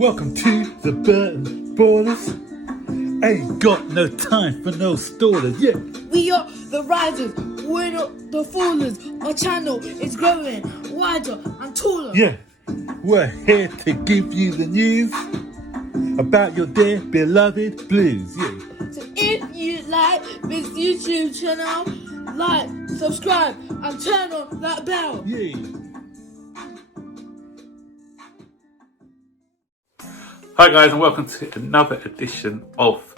Welcome to the Burton Ballers. Ain't got no time for no stallers, yeah. We are the risers, we're not the fallers. Our channel is growing wider and taller. Yeah, we're here to give you the news about your dear beloved Blues, yeah. So if you like this YouTube channel, like, subscribe and turn on that bell. Yeah. Hi guys, and welcome to another edition of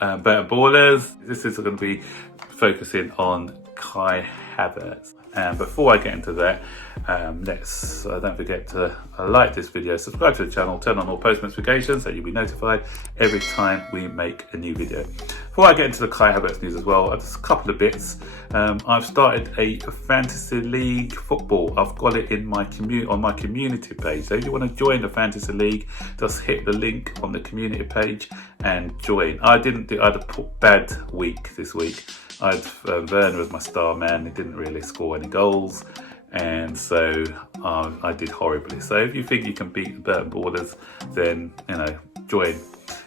Better Ballers. This is going to be focusing on Kai Havertz. And before I get into that, don't forget to like this video, subscribe to the channel, turn on all post notifications so you'll be notified every time we make a new video. Before I get into the Kai Havertz news as well, just a couple of bits. I've started a fantasy league football. I've got it in my on my community page. So if you want to join the fantasy league, just hit the link on the community page and join. I had a bad week this week. I had Werner as my star man. He didn't really score any goals, and so I did horribly. So if you think you can beat the Burton Ballers, then join.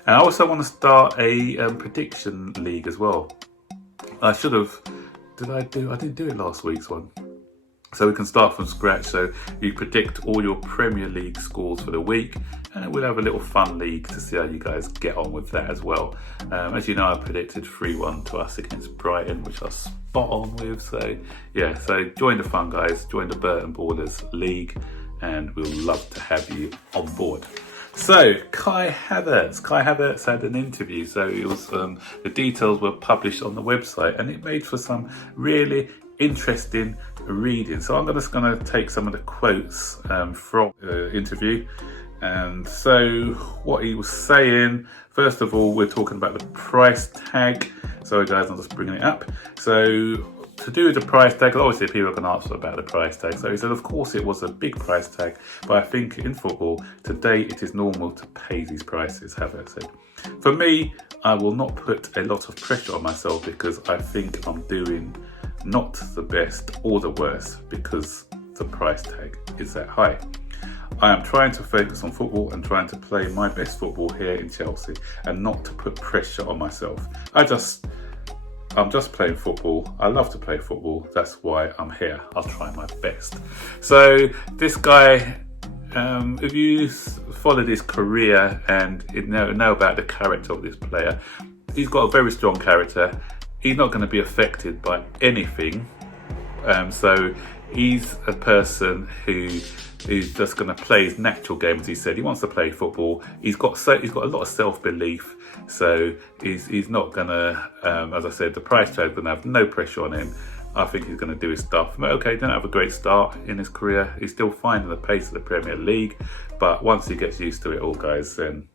And I also want to start a prediction league as well. I should have. I didn't do it last week's one. So we can start from scratch. So you predict all your Premier League scores for the week, and we'll have a little fun league to see how you guys get on with that as well. As you know, I predicted 3-1 to us against Brighton, which I was spot on with. So yeah, so join the fun, guys. Join the Burton Ballers League, and we'll love to have you on board. So Kai Havertz had an interview. So it was the details were published on the website, and it made for some really interesting reading. So I'm just going to take some of the quotes from the interview. And so what he was saying, first of all, we're talking about the price tag. Sorry guys, I'm just bringing it up. So to do with the price tag, obviously people are going to ask about the price tag. So he said, of course it was a big price tag, but I think in football today it is normal to pay these prices, Havertz said. For me, I will not put a lot of pressure on myself because I think I'm doing not the best or the worst because the price tag is that high. I am trying to focus on football and trying to play my best football here in Chelsea and not to put pressure on myself. I'm just playing football. I love to play football. That's why I'm here. I'll try my best. So this guy, if you followed his career and know about the character of this player, he's got a very strong character. He's not going to be affected by anything. So he's a person who's just going to play his natural game, as he said. He wants to play football. He's got a lot of self-belief. So he's not going to, as I said, the price tag's going to have no pressure on him. I think he's going to do his stuff. Okay, he didn't have a great start in his career. He's still finding the pace of the Premier League. But once he gets used to it all, guys, then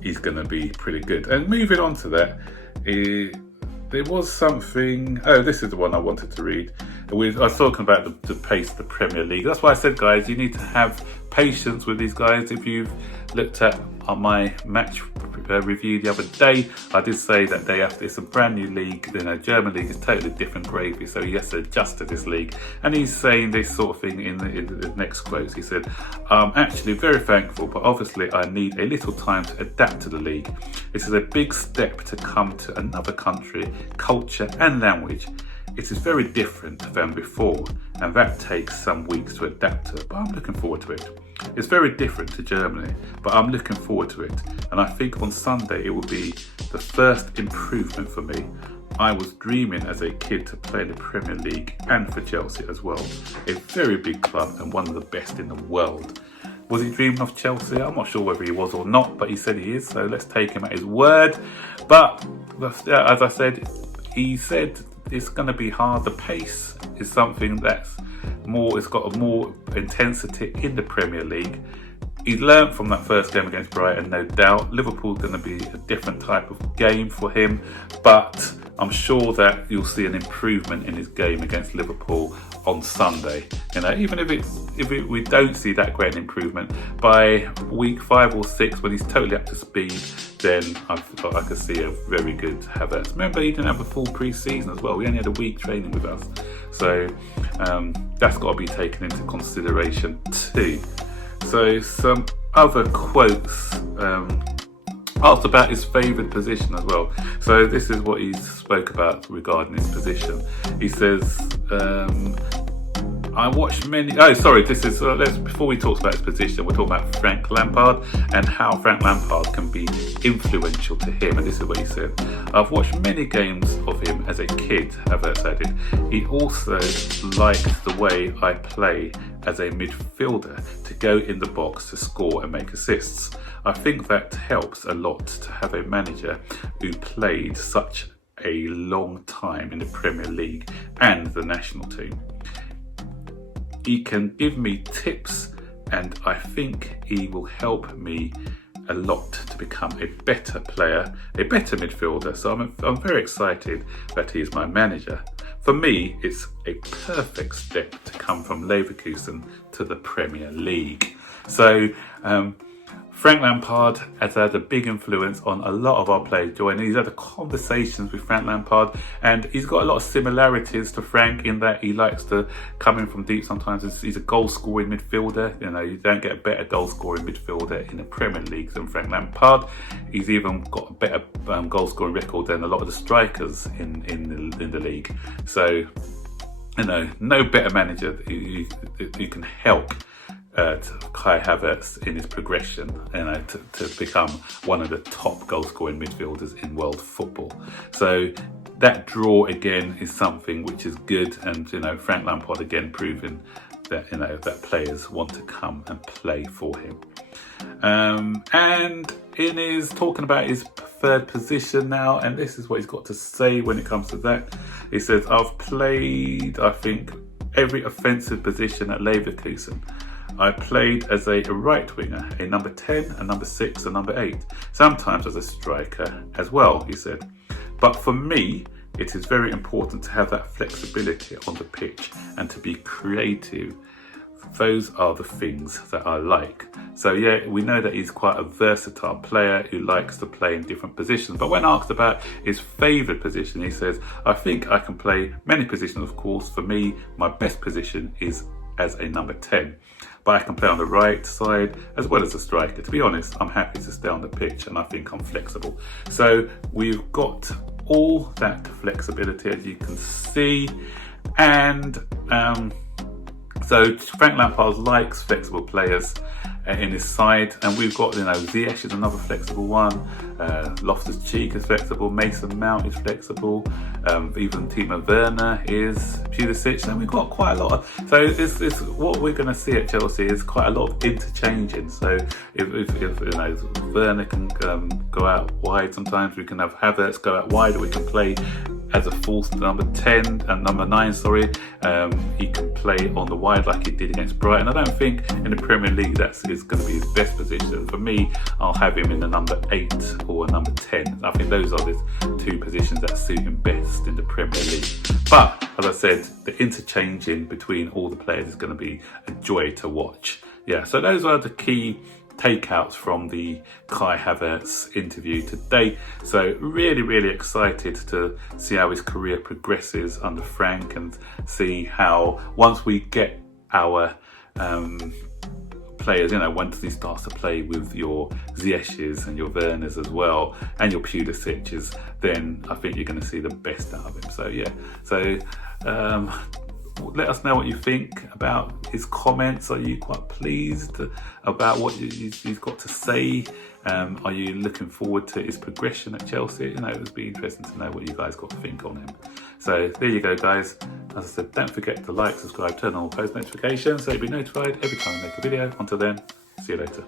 he's going to be pretty good. And moving on to that, there was something. This is the one I wanted to read. I was talking about the pace of the Premier League. That's why I said, guys, you need to have patience with these guys. If you've looked at my match review the other day, I did say that it's a brand new league. German league is totally different gravy, so he has to adjust to this league. And he's saying this sort of thing in the next quotes. He said, I'm actually very thankful, but obviously I need a little time to adapt to the league. This is a big step to come to another country, culture and language. It is very different than before, and that takes some weeks to adapt to, but I'm looking forward to it. It's very different to Germany, but I'm looking forward to it. And I think on Sunday it will be the first improvement for me. I was dreaming as a kid to play in the Premier League and for Chelsea as well. A very big club and one of the best in the world. Was he dreaming of Chelsea? I'm not sure whether he was or not, but he said he is, so let's take him at his word. But as I said, he said it's going to be hard. The pace is something that's it's got a more intensity in the Premier League. He's learned from that first game against Brighton, no doubt. Liverpool's going to be a different type of game for him, but I'm sure that you'll see an improvement in his game against Liverpool on Sunday. Even if we don't see that great improvement, by week 5 or 6, when he's totally up to speed, then I could see a very good Havertz. Remember, he didn't have a full pre-season as well. We only had a week training with us, so that's got to be taken into consideration too. So other quotes, asked about his favoured position as well. So this is what he spoke about regarding his position. He says, I watched many. Oh, sorry. This is before we talk about his position. We're talking about Frank Lampard and how Frank Lampard can be influential to him. And this is what he said: I've watched many games of him as a kid. Havertz added. He also liked the way I play as a midfielder, to go in the box to score and make assists. I think that helps a lot to have a manager who played such a long time in the Premier League and the national team. He can give me tips, and I think he will help me a lot to become a better player, a better midfielder. So I'm very excited that he is my manager. For me, it's a perfect step to come from Leverkusen to the Premier League. So Frank Lampard has had a big influence on a lot of our players joining. He's had conversations with Frank Lampard, and he's got a lot of similarities to Frank in that he likes to come in from deep sometimes. He's a goal-scoring midfielder. You know, you don't get a better goal-scoring midfielder in the Premier League than Frank Lampard. He's even got a better goal-scoring record than a lot of the strikers in the league. So, you know, no better manager who can help Kai Havertz in his progression, you know, to become one of the top goal-scoring midfielders in world football. So that draw again is something which is good, and you know, Frank Lampard again proving that, you know, that players want to come and play for him. And in his talking about his preferred position now, and this is what he's got to say when it comes to that. He says, I've played, I think, every offensive position at Leverkusen. I played as a right winger, a number 10, a number 6, a number 8, sometimes as a striker as well, he said. But for me, it is very important to have that flexibility on the pitch and to be creative. Those are the things that I like. So yeah, we know that he's quite a versatile player who likes to play in different positions. But when asked about his favoured position, he says, I think I can play many positions, of course. For me, my best position is as a number 10. But I can play on the right side as well as a striker. To be honest, I'm happy to stay on the pitch, and I think I'm flexible. So we've got all that flexibility, as you can see. And so Frank Lampard likes flexible players in his side, and we've got, you know, Ziyech is another flexible one. Loftus-Cheek is flexible. Mason Mount is flexible. Even Timo Werner is. Pulisic, and we've got quite a lot of. So it's what we're going to see at Chelsea is quite a lot of interchanging. So if you know, Werner can go out wide, sometimes we can have Havertz go out wide, or we can play as a false number 10 and number 9. Sorry, he can play on the wide like he did against Brighton. I don't think in the Premier League that's going to be his best position. For me, I'll have him in the number 8 or number 10. I think those are the two positions that suit him best in the Premier League. But as I said, the interchanging between all the players is going to be a joy to watch. Yeah, so those are the key takeouts from the Kai Havertz interview today. So really excited to see how his career progresses under Frank, and see how once we get our players, you know, once he starts to play with your Ziyech's and your Werners as well, and your Pulisic's, then I think you're going to see the best out of him. So yeah, so let us know what you think about his comments. Are you quite pleased about what he's got to say? Are you looking forward to his progression at Chelsea? You know, it would be interesting to know what you guys got to think on him. So there you go, guys. As I said, don't forget to like, subscribe, turn on all post notifications so you'll be notified every time I make a video. Until then, see you later.